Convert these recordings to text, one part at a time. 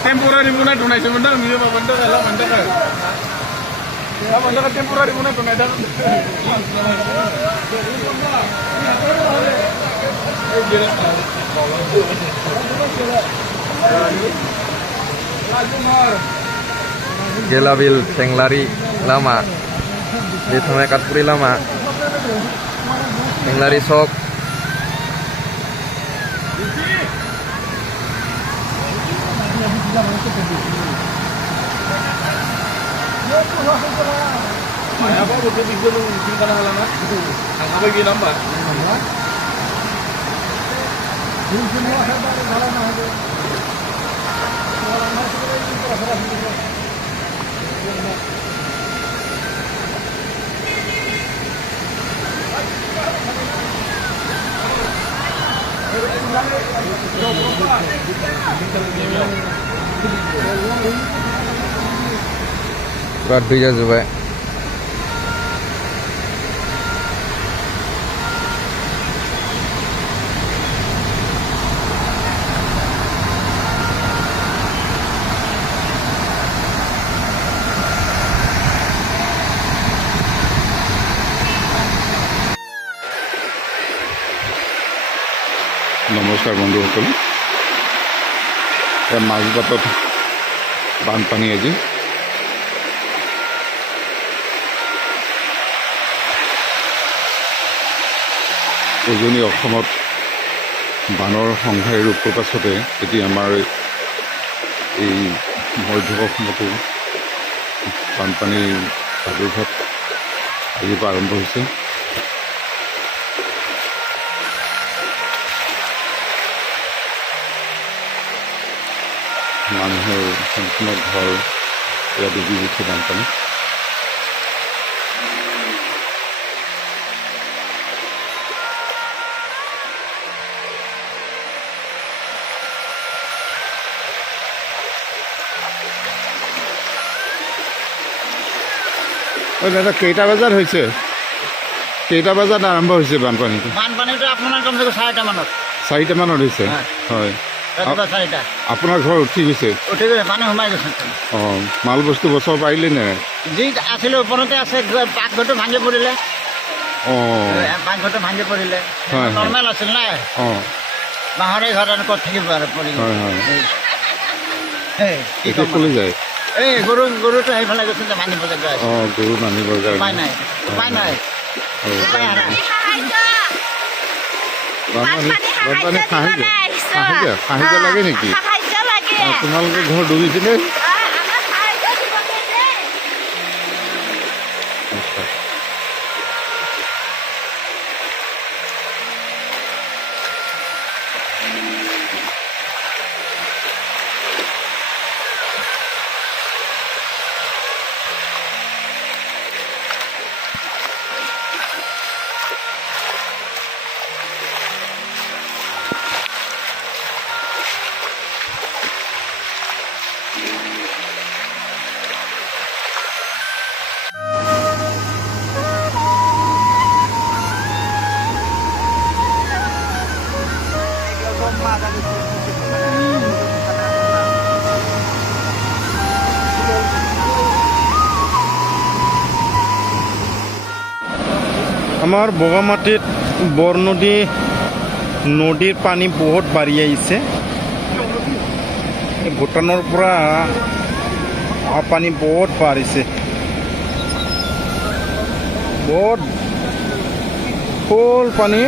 Temporary muna tunai sebentar, video apa bentar lah bentar kan? Ya bentar kan temporary muna tunai dah. Gelabil Tenglari lama di Sungai Katpuri lama Tenglari Sok Apa butuh video lu tinggal halaman? Angka bagi nambah. Berat bija juga. নমস্কাৰ বন্ধুসকল, মাজবাটত বানপানী আজি। উজনি অসমত বানৰ সংঘাই ৰূপ পাছতে এতিয়া আমাৰ এই মধ্য অসমতো বানপানীৰ প্ৰাদুৰ্ভাৱ আজিৰ পৰা আৰম্ভ হৈছে। মানুহৰ সম্পূৰ্ণ ঘৰ এয়া ডুবি গৈছে বানপানী। দাদা কেইটা বজাত হৈছে? কেইটা বজাত আৰম্ভ হৈছে বানপানীটো? বানপানীটো আপোনাৰ কমচে কম 4টা মানত। 4টা মানত হৈছে? হয়। আপোনাৰ ঘৰ উঠি গৈছে? উঠি গৈছে, পানী সোমাই গৈছে। অঁ, মাল বস্তু বচাব পাৰিলে নে? যি আছিলে ওপৰতে আছে, পাকঘৰটো ভাঙি পৰিলে। পাকঘৰটো ভাঙি পৰিলে, নৰ্মেল আছিল না। বাঁহৰে ঘৰ আৰু ক'ত থাকিব আৰু পৰি চলি যায়। এই গৰুটো সেইফালে গৈছে যে মানিব যায়। অঁ, গৰু মানিব যায়। উপায় নাই, উপায় নাই, উপায় হাৰা। বানপানী সাহায্য লাগে নেকি? তোমালোকৰ ঘৰ ডুবিছিলে? আমাৰ বগামাটিত বৰনদী নদীৰ পানী বহুত বাঢ়ি আহিছে। ভূটানৰ পৰা অহা পানী বহুত বাঢ়িছে, বহুত ফুল পানী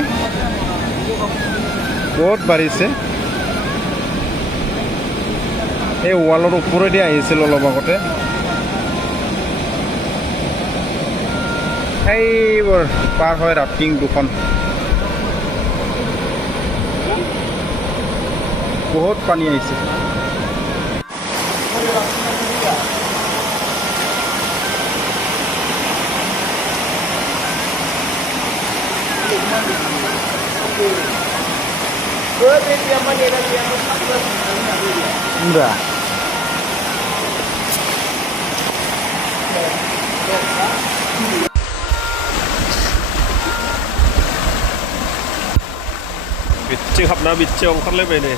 বহুত বাঢ়িছে। এই ৱালৰ ওপৰেদি আহিছিল অলপ আগতে। এইবোৰ পাৰ হয় ৰাফটিং দুখন, বহুত পানী আহিছে। हाबना बिथियाव ओंखारलायबाय नै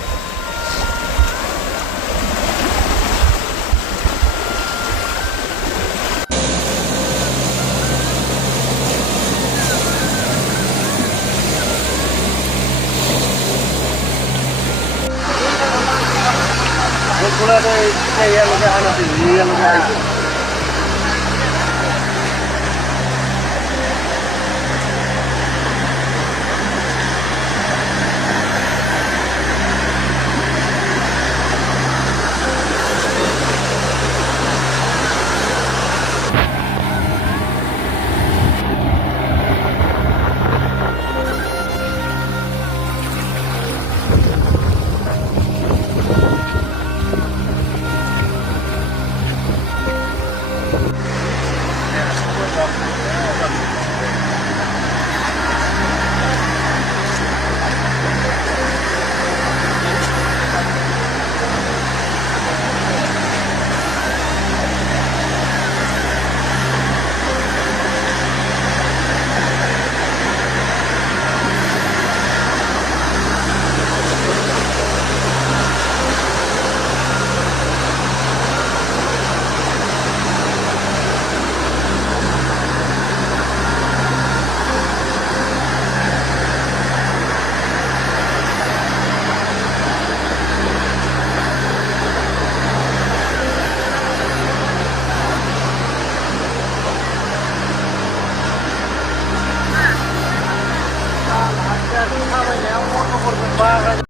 Kalau ada yang lebih anak ini, yang lebih